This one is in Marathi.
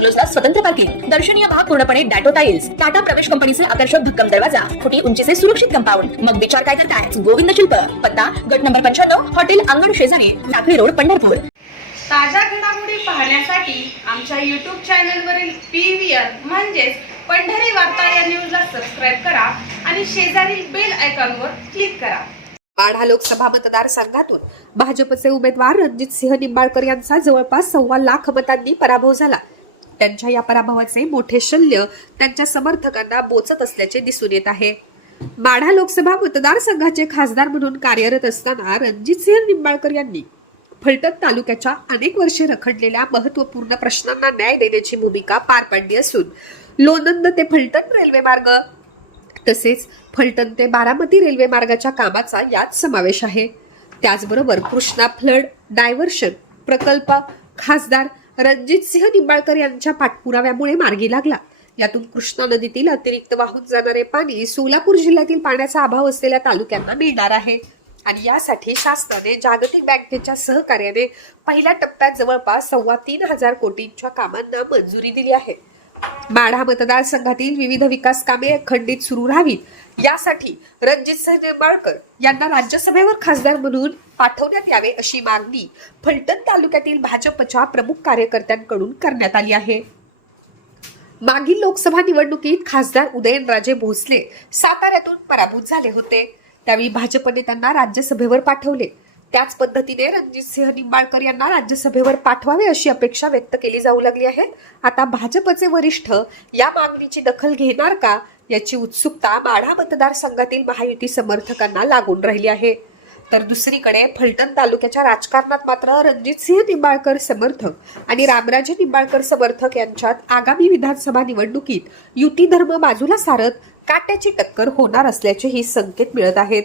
बंगलोजला स्वतंत्र पार्किंग दर्शनीय भाग पूर्णपणे डॅटो टाइल्स टाटा प्रवेश कंपनीचे आकर्षक भक्कम दरवाजा फुटी उंचीचे सुरक्षित कंपाऊंड. मग विचार काय करताय? गोविंद शिल्प. पत्ता गट नंबर पंच्याण्णव हॉटेल अंगण शेजारी लाकडी रोड पंढरपूर. ताज्या घडामोडी पाहण्यासाठी आमच्या यूट्यूब चॅनलवरील पी व्ही आर म्हणजेच पंढरी वार्ता या न्यूजला सबस्क्राईब करा आणि शेजारील बेल आयकॉनवर क्लिक करा. माढा लोकसभा मतदारसंघातून भाजपचे उमेदवार रणजित सिंह निंबाळकर यांचा जवळपास सव्वा लाख मतांनी पराभव झाला. त्यांच्या या पराभवाचे मोठे शल्य त्यांच्या समर्थकांना बोचत असल्याचे दिसून येत आहे. माढा लोकसभा मतदारसंघाचे खासदार म्हणून कार्यरत असताना रणजित सिंह निंबाळकर यांनी फलटण तालुक्याच्या अनेक वर्षे रखडलेल्या महत्त्वपूर्ण प्रश्नांना न्याय देण्याची भूमिका पार पाडली असून लोणंद ते फलटण रेल्वे मार्ग तसेच फलटण ते बारामती रेल्वे मार्गाच्या कामाचा यात समावेश आहे. त्याचबरोबर कृष्णा फ्लड डायव्हर्शन प्रकल्प खासदार रणजित सिंह निंबाळकर यांच्या पाठपुराव्यामुळे मार्गी लागला. यातून कृष्णा नदीतील अतिरिक्त वाहून जाणारे पाणी सोलापूर जिल्ह्यातील पाण्याचा अभाव असलेल्या तालुक्यांना मिळणार आहे. आणि यासाठी शासनाने जागतिक बँकेच्या सहकार्याने पहिल्या टप्प्यात जवळपास सव्वा तीन हजार कोटींच्या कामांना मंजुरी दिली आहे. माढा मतदारसंघातील विविध विकास कामे अखंडित सुरू राहावीत. यासाठी रणजितसिंह निंबाळकर यांना राज्यसभेवर खासदार म्हणून पाठवण्यात यावे अशी मागणी फलटण तालुक्यातील भाजपच्या प्रमुख कार्यकर्त्यांकडून करण्यात आली आहे. मागील लोकसभा निवडणुकीत खासदार उदयनराजे भोसले साताऱ्यातून पराभूत झाले होते. त्यावेळी भाजपने त्यांना राज्यसभेवर पाठवले. त्याच पद्धतीने रणजित सिंह निंबाळकर यांना राज्यसभेवर पाठवावे अशी अपेक्षा व्यक्त केली जाऊ लागली आहे. आता भाजपचे वरिष्ठ या मागणीची दखल घेणार का याची उत्सुकता माढा मतदारसंघातील महायुती समर्थकांना लागून राहिली आहे. तर दुसरीकडे फलटण तालुक्याच्या राजकारणात मात्र रणजित सिंह निंबाळकर समर्थक आणि रामराजे निंबाळकर समर्थक यांच्यात आगामी विधानसभा निवडणुकीत युती धर्म बाजूला सारत काट्याची टक्कर होणार असल्याचेही संकेत मिळत आहेत.